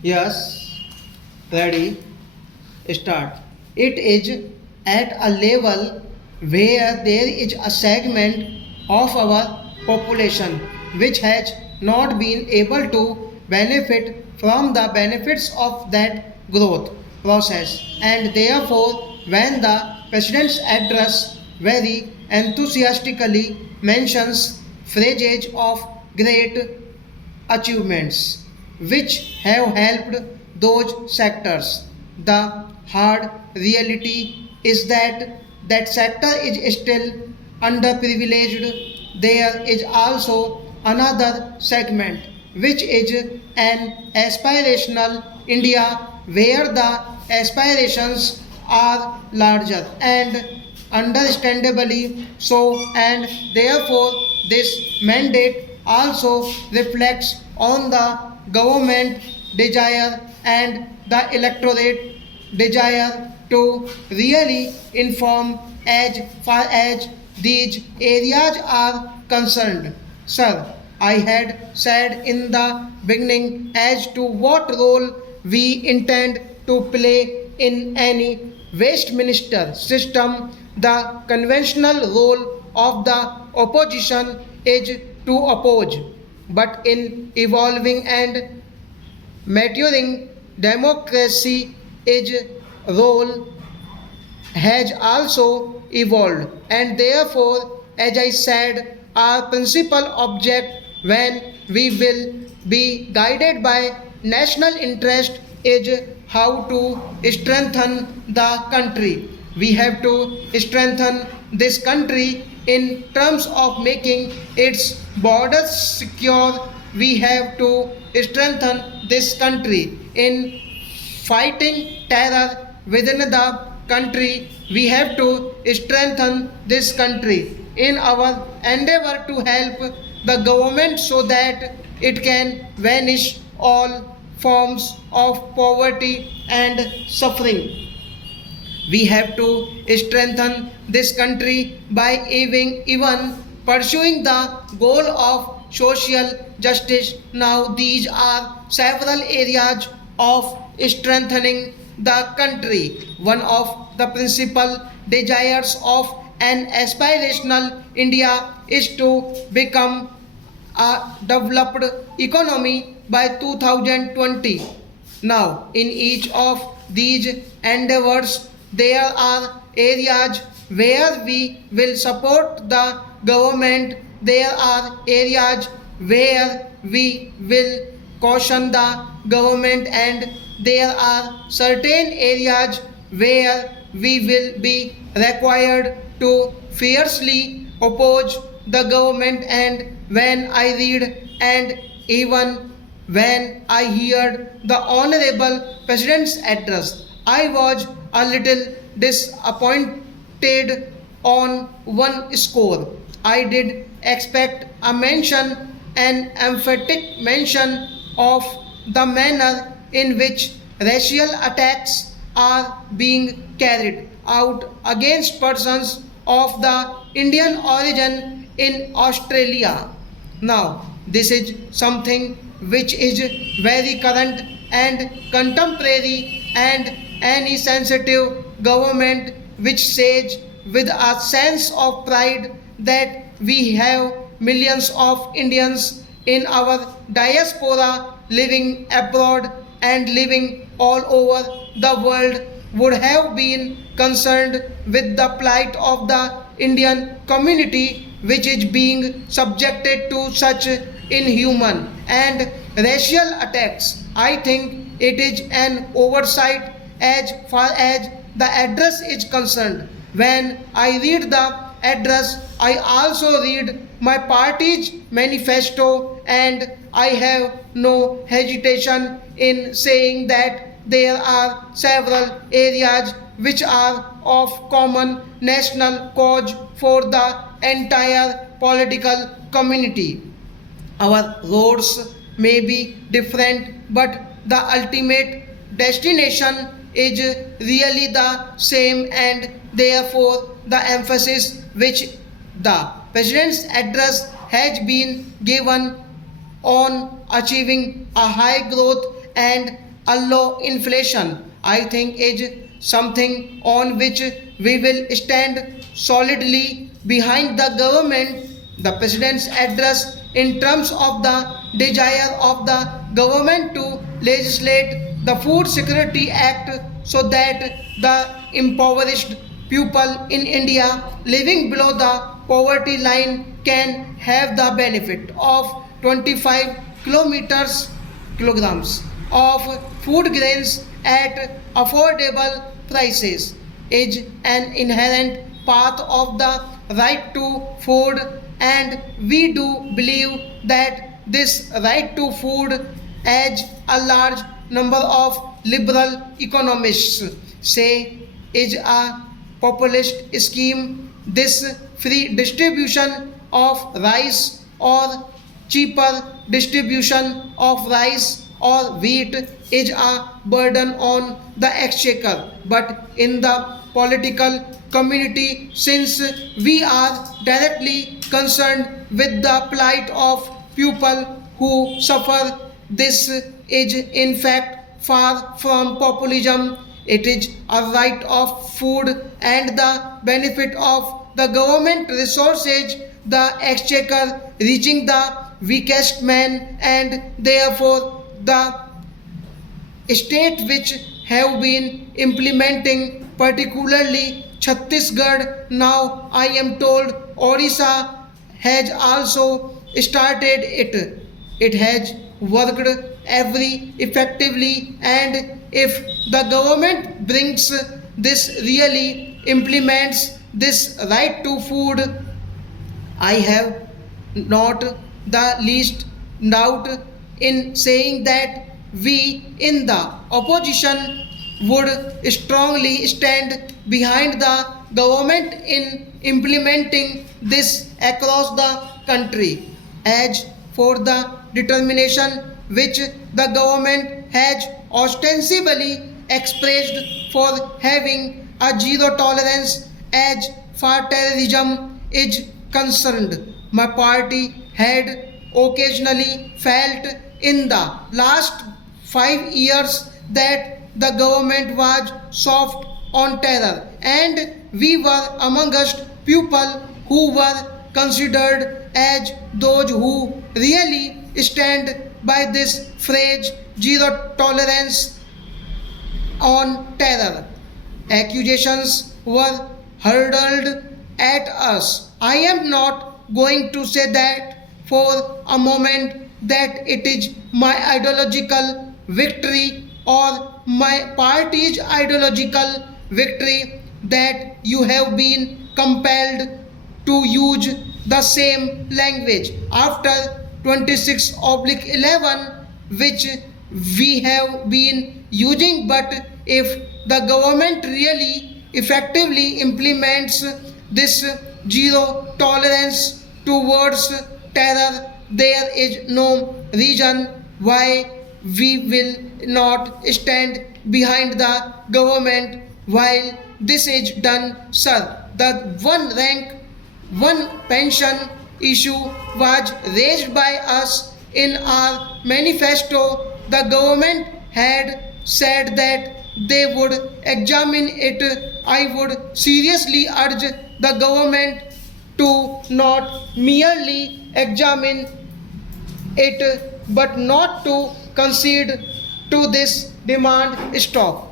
Yes, ready, start. It is at a level where there is a segment of our population which has not been able to benefit from the benefits of that growth process, and therefore when the president's address very enthusiastically mentions phrases of great achievements which have helped those sectors. The hard reality is that that sector is still underprivileged. There is also another segment which is an aspirational India where the aspirations are larger and understandably so, and therefore this mandate also reflects on the government desire and the electorate desire to really inform as far as these areas are concerned. Sir, I had said in the beginning as to what role we intend to play in any Westminster system. The conventional role of the opposition is to oppose, but in evolving and maturing democracy, its role has also evolved, and therefore, as I said, our principal object when we will be guided by national interest is how to strengthen the country. We have to strengthen this country in terms of making its borders secure. We have to strengthen this country in fighting terror within the country. We have to strengthen this country in our endeavor to help the government so that it can vanish all forms of poverty and suffering. We have to strengthen this country by even pursuing the goal of social justice. Now, these are several areas of strengthening the country. One of the principal desires of an aspirational India is to become a developed economy by 2020. Now, in each of these endeavors, there are areas where we will support the government, there are areas where we will caution the government, and there are certain areas where we will be required to fiercely oppose the government. And when I read and even when I heard the Honorable President's address, I was a little disappointed on one score. I did expect a mention, an emphatic mention of the manner in which racial attacks are being carried out against persons of the Indian origin in Australia. Now, this is something which is very current and contemporary, and any sensitive government which says with a sense of pride that we have millions of Indians in our diaspora living abroad and living all over the world would have been concerned with the plight of the Indian community which is being subjected to such inhuman and racial attacks. I think it is an oversight as far as the address is concerned. When I read the address, I also read my party's manifesto, and I have no hesitation in saying that there are several areas which are of common national cause for the entire political community. Our roads may be different, but the ultimate destination is really the same, and therefore the emphasis which the president's address has been given on achieving a high growth and a low inflation, I think is something on which we will stand solidly behind the government. The president's address in terms of the desire of the government to legislate the Food Security Act so that the impoverished people in India living below the poverty line can have the benefit of 25 kilograms of food grains at affordable prices is an inherent part of the right to food, and we do believe that this right to food, as a large number of liberal economists say, is a populist scheme. This free distribution of rice or cheaper distribution of rice or wheat is a burden on the exchequer, but in the political community, since we are directly concerned with the plight of people who suffer, this is in fact far from populism. It is a right of food and the benefit of the government resources, the exchequer reaching the weakest man, and therefore the state which have been implementing, particularly Chhattisgarh, now I am told Orissa has also started it. It has worked every effectively, and if the government brings this, really implements this right to food, I have not the least doubt in saying that we in the opposition would strongly stand behind the government in implementing this across the country. As for the determination which the government has ostensibly expressed for having a zero tolerance as far terrorism is concerned, my party had occasionally felt in the last 5 years that the government was soft on terror, and we were amongst people who were considered as those who really stand by this phrase zero tolerance on terror. Accusations were hurled at us. I am not going to say that for a moment that it is my ideological victory or my party's ideological victory that you have been compelled to use the same language after 26/11 which we have been using. But if the government really effectively implements this zero tolerance towards terror, there is no reason why we will not stand behind the government while this is done, sir. The one rank, one pension issue was raised by us in our manifesto. The government had said that they would examine it. I would seriously urge the government to not merely examine it but not to concede to this demand. Stop.